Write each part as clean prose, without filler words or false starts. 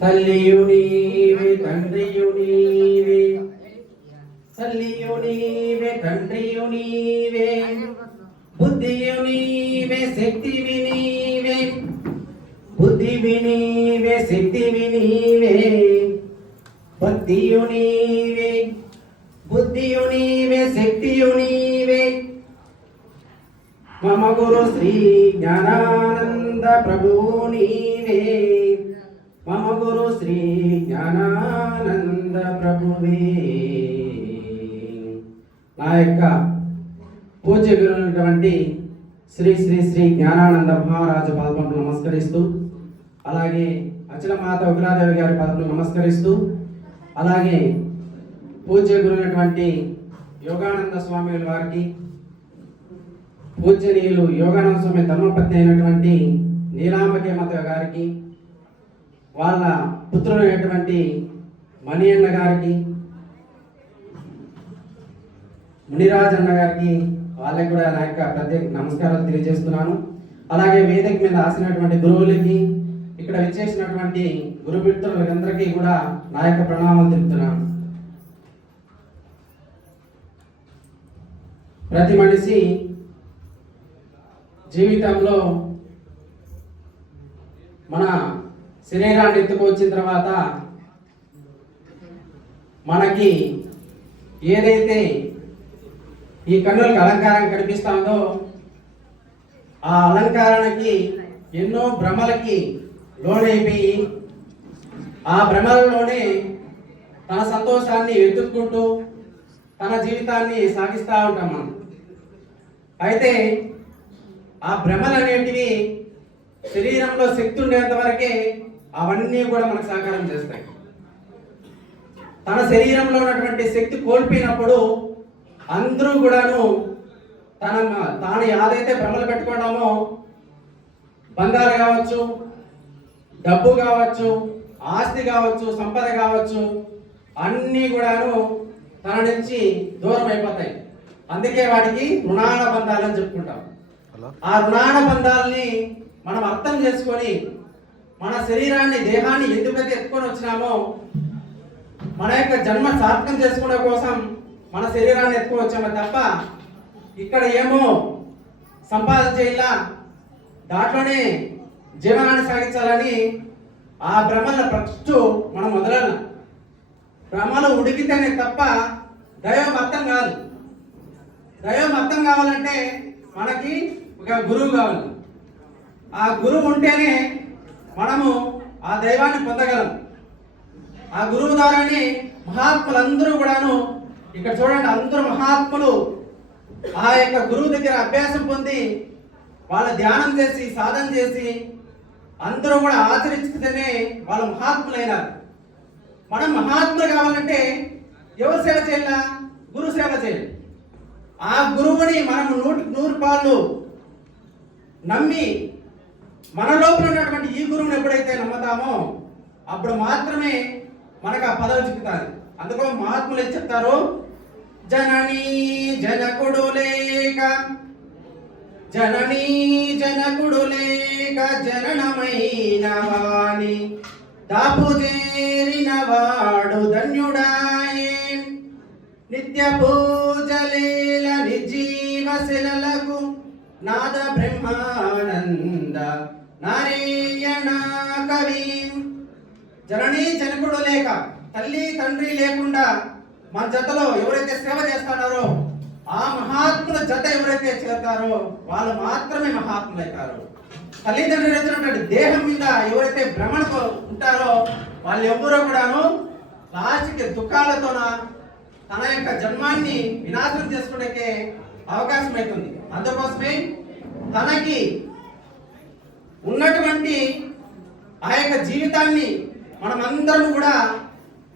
తల్లియు నీవే తండ్రియు నీవే, తల్లియు నీవే తండ్రియు నీవే, బుద్ధియు నీవే శక్తివి నీవే, బుద్ధివి నీవే శక్తివి నీవే, భక్తియు నీవే, బుద్ధియు నీవే శక్తియు నీవే. మమ గురు శ్రీ జ్ఞానానంద ప్రభువు నీవే, మమ గురు శ్రీ జ్ఞానానంద ప్రభువే. నా యొక్క పూజ్య గురువునటువంటి శ్రీ శ్రీ శ్రీ జ్ఞానానంద మహారాజు పాదములకు నమస్కరిస్తూ, అలాగే అచలమాత ఉగ్రాదేవి గారి పాదములకు నమస్కరిస్తూ, అలాగే పూజ్య గురువునటువంటి యోగానంద స్వామి వారికి, పూజ్యనీయులు యోగానంద స్వామి ధర్మపత్ని అయినటువంటి నీలాంబకే మాత గారికి, వాళ్ళ పుత్రుడైనటువంటి మణియన్న గారికి, మునిరాజన్న గారికి, వాళ్ళకి కూడా నా యొక్క ప్రత్యేక నమస్కారాలు తెలియజేస్తున్నాను. అలాగే వేదిక మీద ఆసినటువంటి గురువులకి, ఇక్కడ విచ్చేసినటువంటి గురు మిత్రులందరికీ కూడా నా యొక్క ప్రణామాలు తెలుపుతున్నాను. ప్రతి మనిషి జీవితంలో మన శరీరాన్ని ఎత్తుకొచ్చిన తర్వాత మనకి ఏదైతే ఈ కన్నులకు అలంకారం కనిపిస్తుందో ఆ అలంకారానికి ఎన్నో భ్రమలకి లోనైపోయి ఆ భ్రమలలోనే తన సంతోషాన్ని వెతుక్కుంటూ తన జీవితాన్ని సాగిస్తూ ఉంటాం మనం. అయితే ఆ భ్రమలు అనేటివి శరీరంలో శక్తి ఉండేంత వరకే అవన్నీ కూడా మనకు సహకారం చేస్తాయి. తన శరీరంలో ఉన్నటువంటి శక్తి కోల్పోయినప్పుడు అందరూ కూడాను తాను ఏదైతే భ్రమలు పెట్టుకోవడమో, బంధాలు కావచ్చు, డబ్బు కావచ్చు, ఆస్తి కావచ్చు, సంపద కావచ్చు, అన్నీ కూడాను తన నుంచి దూరం అయిపోతాయి. అందుకే వాటికి రుణాన బంధాలని చెప్పుకుంటాం. ఆ రుణాన బంధాలని మనం అర్థం చేసుకొని మన శరీరాన్ని, దేహాన్ని ఎందుకైతే ఎత్తుకొని వచ్చినామో, మన యొక్క జన్మ సార్థకం చేసుకునే కోసం మన శరీరాన్ని ఎత్తుకొని వచ్చామో తప్ప ఇక్కడ ఏమో సంపాదన చేయాల, దాంట్లోనే జీవనాన్ని సాగించాలని ఆ భ్రమల ఫస్ట్ మనం మొదలైన భ్రమలు ఉడికితేనే తప్ప దైవం అర్థం కాదు. దైవం అర్థం కావాలంటే మనకి ఒక గురువు కావాలి. ఆ గురువు ఉంటేనే మనము ఆ దైవాన్ని పొందగలం. ఆ గురువు ద్వారానే మహాత్ములందరూ కూడాను, ఇక్కడ చూడండి, అందరూ మహాత్ములు ఆ యొక్క గురువు దగ్గర అభ్యాసం పొంది వాళ్ళ ధ్యానం చేసి సాధన చేసి అందరూ కూడా ఆచరిస్తేనే వాళ్ళు మహాత్ములైనారు. మనం మహాత్ములు కావాలంటే ఎవరు సేవ చేయాలా? గురు సేవ చేయాలి. ఆ గురువుని మనం 100% నమ్మి మన లోపల ఉన్నటువంటి ఈ గురువుని ఎప్పుడైతే నమ్ముతామో అప్పుడు మాత్రమే మనకు ఆ పదవి చిక్కుతుంది. అందుకో మహాత్ములు ఏం చెప్తారు? జననీ జనకుడు లేక, జననీ జనకుడు లేక జననమైన వాణి దాపు చేరిన వాడు ధన్యుడాయే, నిత్య పూజలేల నిర్జీవ శిలలకు నాద బ్రహ్మానంద నారాయణ కవి. జననీ జనకుడు లేక, తల్లి తండ్రి లేకుండా మన జతలో ఎవరైతే సేవ చేస్తున్నారో ఆ మహాత్ముల జత ఎవరైతే చేస్తారో వాళ్ళు మాత్రమే మహాత్ములు అవుతారు. తల్లిదండ్రులు వచ్చినటువంటి దేహం మీద ఎవరైతే భ్రమణతో ఉంటారో వాళ్ళు ఎవరో కూడాను లాస్ట్కి దుఃఖాలతోన తన యొక్క జన్మాన్ని వినాశనం చేసుకోవడానికి అవకాశం అవుతుంది. అందుకోసమే తనకి ఉన్నటువంటి ఆ యొక్క జీవితాన్ని మనమందరం కూడా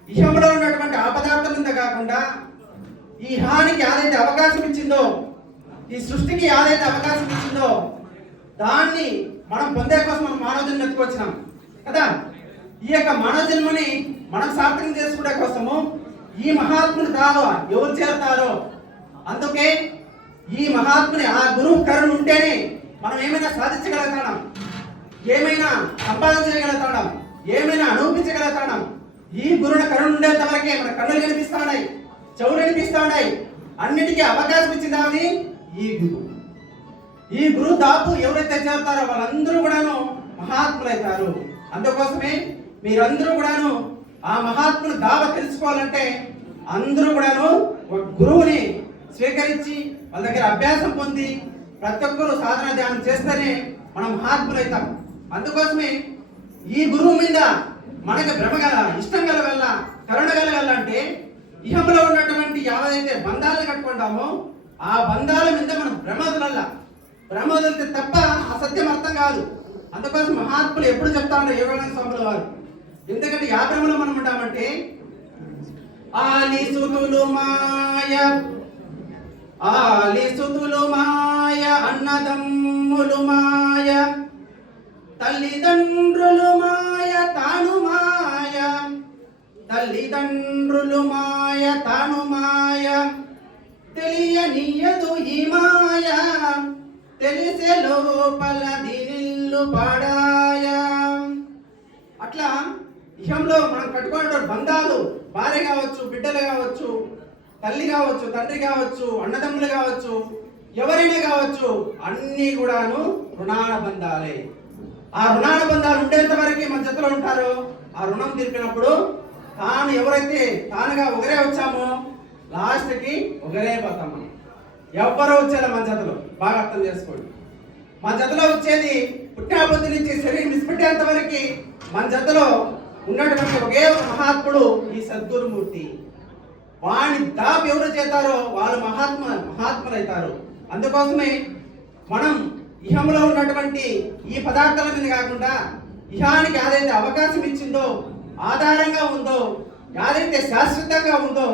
ఇహంలో ఉన్నటువంటి ఆపదార్థం మీద కాకుండా ఈ హానికి ఏదైతే అవకాశం ఇచ్చిందో, ఈ సృష్టికి ఏదైతే అవకాశం ఇచ్చిందో దాన్ని మనం పొందే కోసం మనం మానవ జన్మ ఎత్తుకొచ్చినాం కదా. ఈ యొక్క మానవ జన్మని మనం సార్థకం చేసుకునే కోసము ఈ మహాత్ముని కాదు ఎవరు చేరుతారో, అందుకే ఈ మహాత్ముని ఆ గురువు కరుణ ఉంటేనే మనం ఏమైనా సాధించగలుగుతాం, ఏమైనా సంపాదన చేయగలుగుతాం. ఏమైనా అనుభవించగలుగుతాం. ఈ గురుని కరుణ ఉండేంత వరకే మన కన్నులు కనిపిస్తా ఉన్నాయి, చెవులు కనిపిస్తా ఉన్నాయి, అన్నిటికీ అవకాశం ఇచ్చిందామని ఈ గురువు. ఈ గురువు దాపు ఎవరైతే చేరుతారో వాళ్ళందరూ కూడాను మహాత్ములైతారు. అందుకోసమే మీరందరూ కూడాను ఆ మహాత్ముల దావ తెలుసుకోవాలంటే అందరూ కూడాను ఒక గురువుని స్వీకరించి వాళ్ళ దగ్గర అభ్యాసం పొంది ప్రతి ఒక్కరు సాధన ధ్యానం చేస్తేనే మనం మహాత్ములైతాం. అందుకోసమే ఈ గురువు మీద మనకి భ్రమ గల, ఇష్టం గల వల్ల, కరుణ కలగాలంటే ఇహంలో ఉన్నటువంటి ఏవైతే బంధాలను కట్టుకుంటామో ఆ బంధాల మీద మనం భ్రమ వదిలితే తప్ప అసత్యం అర్థం కాదు. అందుకోసం మహాత్ములు ఎప్పుడు చెప్తా ఉంటారు యోగానంద స్వాముల వారు. ఎందుకంటే ఆ భ్రమలో మనం ఉంటామంటే ఆలిసుతులు మాయ, అన్నదమ్ములు మాయ, తల్లిదండ్రులు మాయ, తాను మాయ, తల్లిదండ్రులు మాయ, తాను మాయ, తెలియనియదు ఈ మాయ, తెలిసే లోపల దీనిల్లు పాడాయ. అట్లా ఇహంలో మనం కట్టుకునే బంధాలు, భార్య కావచ్చు, బిడ్డలు కావచ్చు, తల్లి కావచ్చు, తండ్రి కావచ్చు, అన్నదమ్ములు కావచ్చు, ఎవరైనా కావచ్చు, అన్నీ కూడాను రుణాల బంధాలే. ఆ రుణాల బంధాలు ఉండేంత వరకు మన జతలో ఉంటారో ఆ రుణం తీర్పినప్పుడు తాను ఎవరైతే తానుగా ఒకరే వచ్చామో లాస్ట్కి ఒకరే పోతాం. మనం ఎవరో వచ్చేలా మన జతలో బాగా అర్థం చేసుకోండి. మన జతలో వచ్చేది పుట్టినబుద్ధి నుంచి శరీరం విడిచిపెట్టేంత వరకు మన జతలో ఉన్నటువంటి ఒకే మహాత్ముడు ఈ సద్గురుమూర్తి. వాణి దాపు ఎవరు చేస్తారో వాళ్ళు మహాత్ములైతారు. అందుకోసమే మనం ఇహంలో ఉన్నటువంటి ఈ పదార్థాల మీద కాకుండా ఇహానికి ఏదైతే అవకాశం ఇచ్చిందో, ఆధారంగా ఉందో, ఏదైతే శాశ్వతంగా ఉందో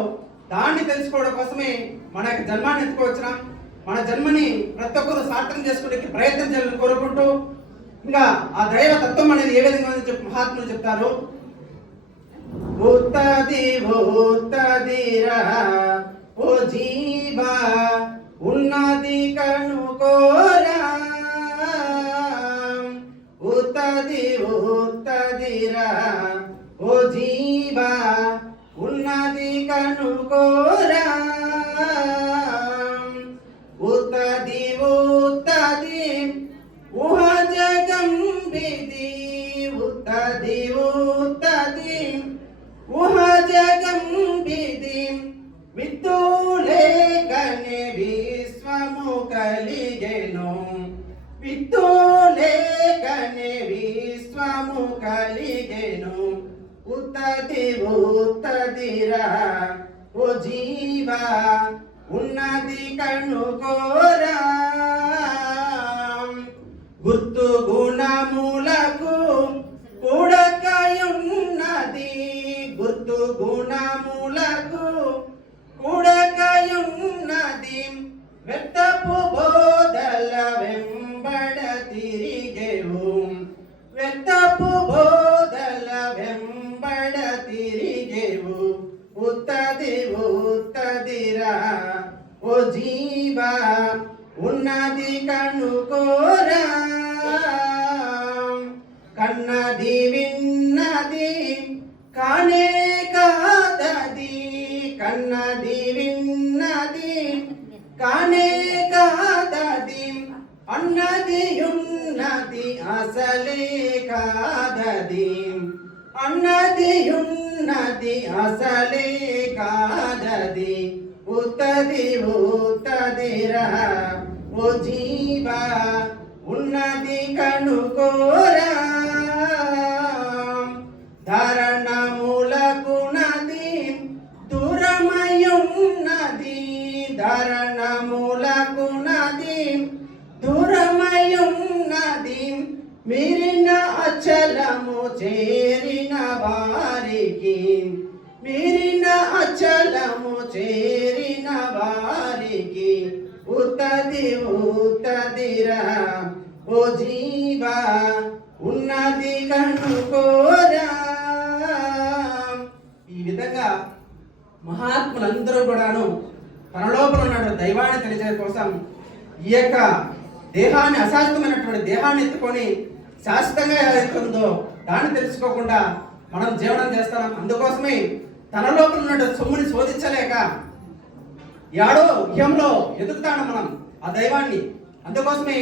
దాన్ని తెలుసుకోవడం కోసమే మన జన్మాన్ని ఎత్తుకోవచ్చున్నాం. మన జన్మని ప్రతి ఒక్కరు సార్థకం చేసుకోవడానికి ప్రయత్నం చేయాలని కోరుకుంటూ, ఇంకా ఆ దైవ తత్వం అనేది ఏ విధంగా మహాత్ములు చెప్తారు. ఉత్తదిరా ఓ జీవా ఉన్నది కనుకోరా, ఉత్తదిరా ఓ జీవా ఉన్నది కనుకోరా, ఉత్తది ఊహ జగం విధి, ఉత్తది ఊహ జగం విధి, విత్తులేకనే విశ్వము కలిగెను, విత్తులేకనే విశ్వము కలిగెను, ఉత్తదిరా ఓ జీవా ఉన్నది కనుకోరా. గుర్తు గుణములకు కూడకయున్నది, గుర్తు గుణములకు కూడకయున్నది, వ్యర్థపు బోధల వెంబడ తిరిగెవు, వ్యర్థపు బోధల వెంబడ తిరిగెవు, ఉత్తదిరా ఓ జీవా ఉన్నది కనుకోరా. కన్నది విన్నది కానే కాదది, కన్నది విన్నది కానే కాదది, అన్నది ఉన్నది అసలే కాదది, అన్నది ఉన్నది అసలే కాదది, ఉత్తదిరా ఓ జీవా ఉన్నది కనుకోరా. ధరణములకున్నది దూరమయున్నది, ధరణములకున్నది దూరమయున్నది, మీరిన అచలము చేరిన వారికి, మీరిన అచలము చేరిన వారికి, ఉత్తదిరా ఓ జీవా ఉన్నది కనుకోరా. ఈ విధంగా మహాత్ములందరూ కూడాను తన లోపల ఉన్నటువంటి దైవాన్ని తెలిసే కోసం ఈ యొక్క దేహాన్ని, అశాశ్వతమైనటువంటి దేహాన్ని ఎత్తుకొని శాశ్వతంగా ఏదైతుందో దాన్ని తెలుసుకోకుండా మనం జీవనం చేస్తున్నాం. అందుకోసమే తన లోపల ఉన్న సొమ్ముని శోధించలేక యాడో ఇహంలో ఎదుగుతాడు మనం ఆ దైవాన్ని. అందుకోసమే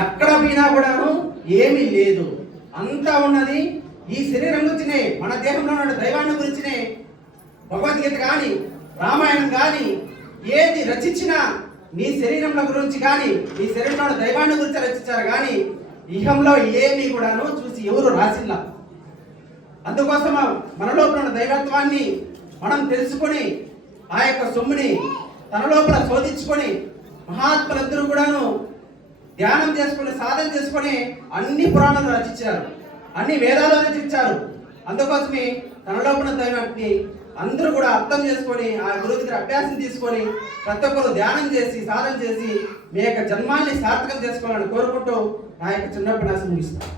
ఎక్కడ పోయినా కూడాను ఏమీ లేదు, అంతా ఉన్నది ఈ శరీరం గురించినే, మన దేహంలో ఉన్న దైవాన్ని గురించినే. భగవద్గీత కానీ రామాయణం కానీ ఏది రచించినా నీ శరీరంలో గురించి కానీ నీ శరీరంలో దైవాన్ని గురించి రచించారు కానీ ఇహంలో ఏమీ కూడాను చూసి ఎవరు రాసిల్లా. అందుకోసం మన లోపల ఉన్న దైవత్వాన్ని మనం తెలుసుకొని ఆ యొక్క సొమ్ముని తన లోపల శోధించుకొని మహాత్ములందరూ కూడాను ధ్యానం చేసుకుని సాధన చేసుకొని అన్ని పురాణాలు రచించారు, అన్ని వేదాలు రచించారు. అందుకోసమే తన లోపల దైవాన్ని అందరూ కూడా అర్థం చేసుకొని ఆ గురువు దగ్గర అభ్యాసం తీసుకొని ప్రతి ఒక్కరు ధ్యానం చేసి సాధన చేసి మీ యొక్క జన్మాన్ని సార్థకం చేసుకోవాలని కోరుకుంటూ నా యొక్క చిన్న ఉపన్యాసం ముగిస్తాను.